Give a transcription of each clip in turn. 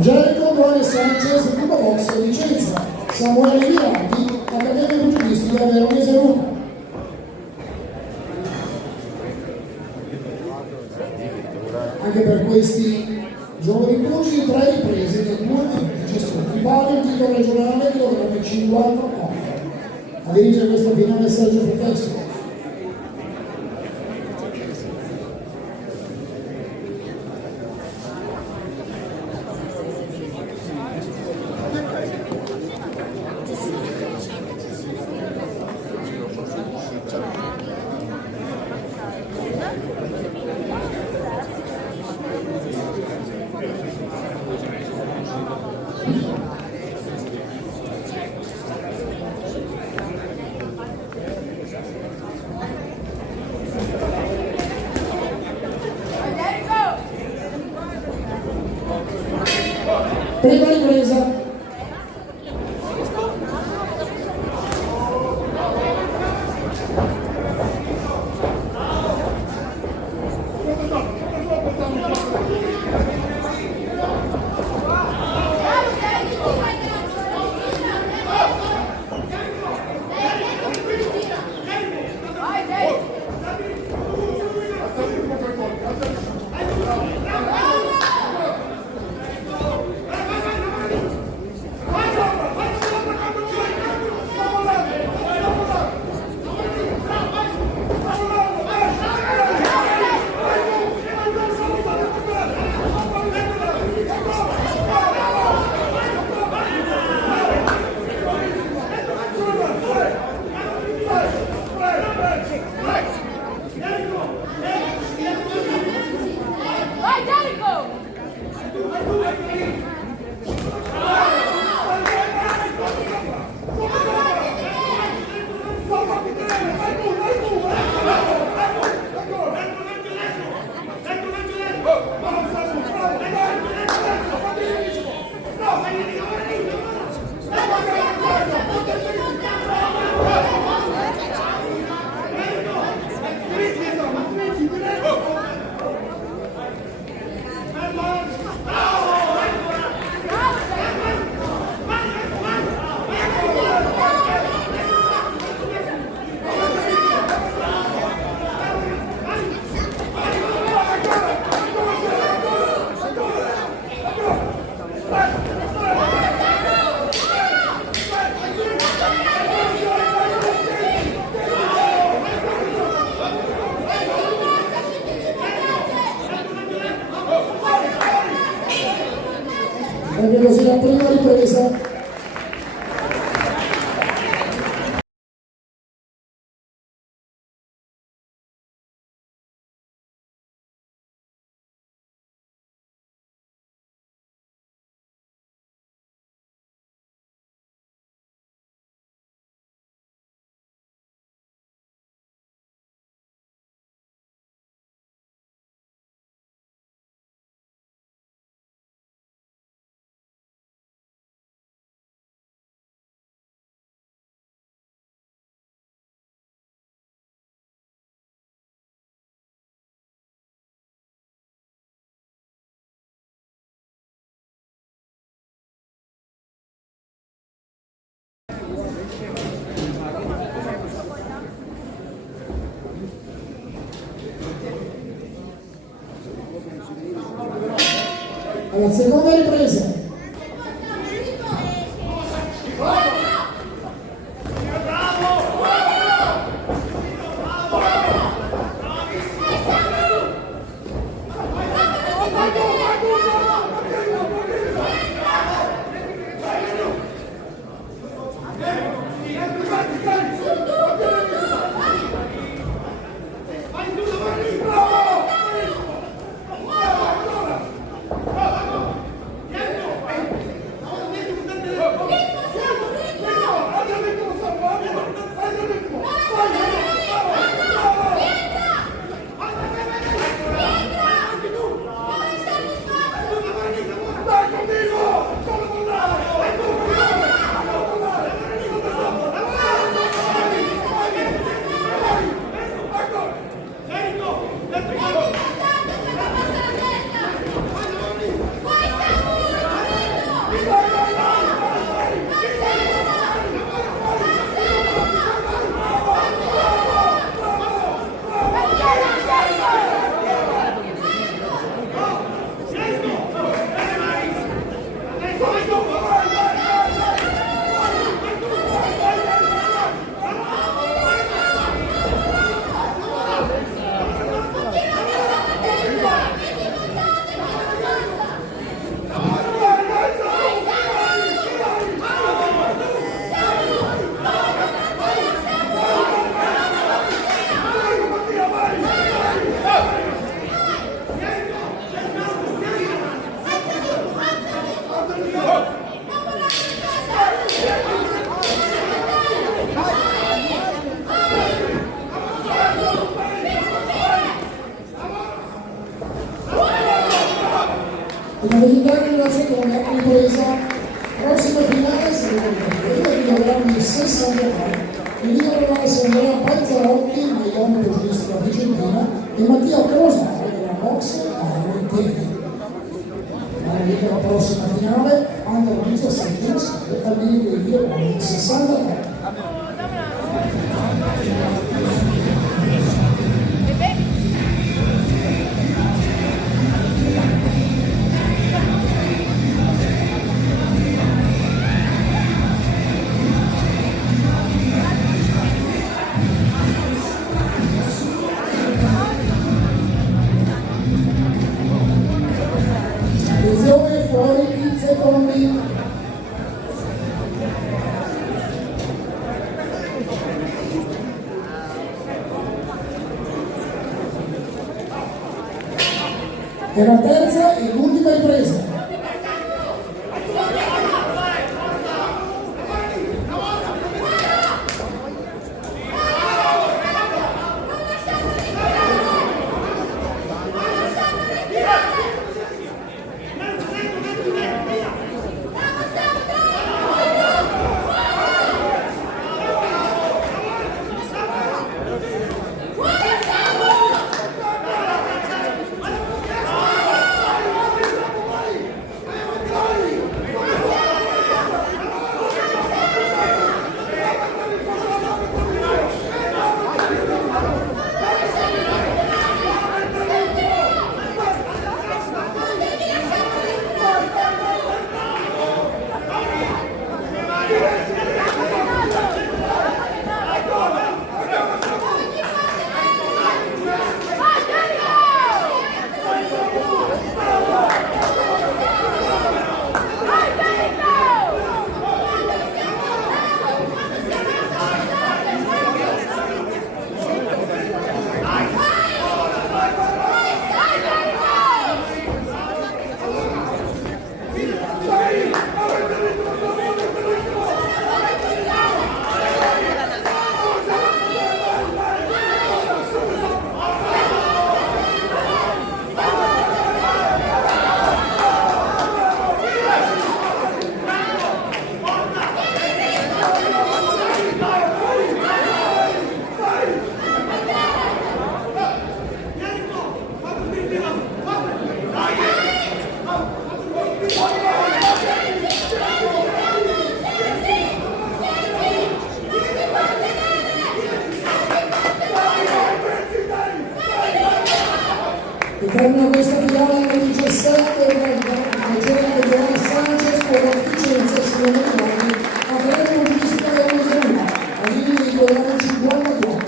Jericho Buoni Sanchez, primo box, Vicenza. Samuele Mirati, Accademia Pugilistica Veronese Luca. Anche per questi giovani pugili 3 riprese del 2 minuti ciascuno. Riparte il titolo regionale chilogrammi 54. A dirigere questo finale Sergio Protesto. Prima ripresa. Abbiamo così la prima ripresa. Alla seconda ripresa. Domenicana nella seconda ripresa, prossima finale saremo di Giovanni 63, il titolare sarà Panzarotti, Maione Giusto Vicentina e Mattia Crosano della Box Iron Team. La prossima finale, Under 17, e Camillo di Giovanni 63. Attenzione, fuori in secondi. E la terza e l'ultima ripresa. E termina questa finale alle 17, la giornata di Giovanni Sanchez con la Vicenza secondo Giovanni a Grande Logistica della Misura, a linea di Giovanni 54.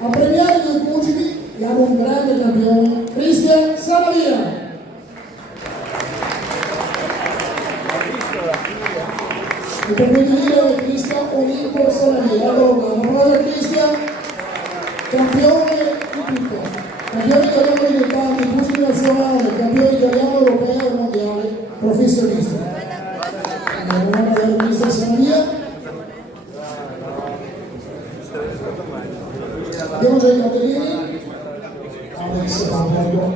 A premiare i due pugili abbiamo un grande campione, Cristian Salavia. Mi permetto di dire Cristian Olimpo Salavia. Allora, un applauso a Cristian, campione di tutto. Campione italiano di dilettanti, pugile nazionale, campione italiano, europeo e mondiale, professionista. Buona della ministra Salavia. Abbiamo già i cartellini. Adesso parlo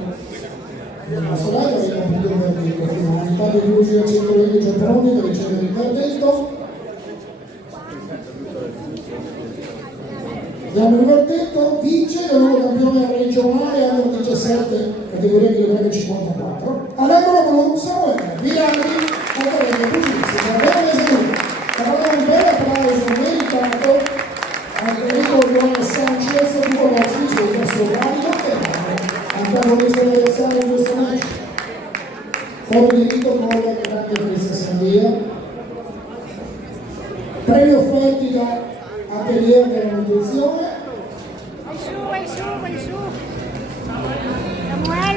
del nostro live, abbiamo potuto verdetto. L'unità dei pugili a 120 già pronti per ricevere il verdetto. Abbiamo il verdetto, vince il nuovo campione regionale anno 17, categoria chilogrammi 54. All'angolo blu Samuele Virani, Catarina Puglisi, ben eseguito. Faremo un bel applauso meritato al collega Giovanni Sanchez, due box di Cesare Sovrani, antagonista avversario in questo match. Fuori diritto con la grande Cristian Salavia. Premi offerti da Atelier della nutrizione. Vai su, vai su, vai su. Samuele!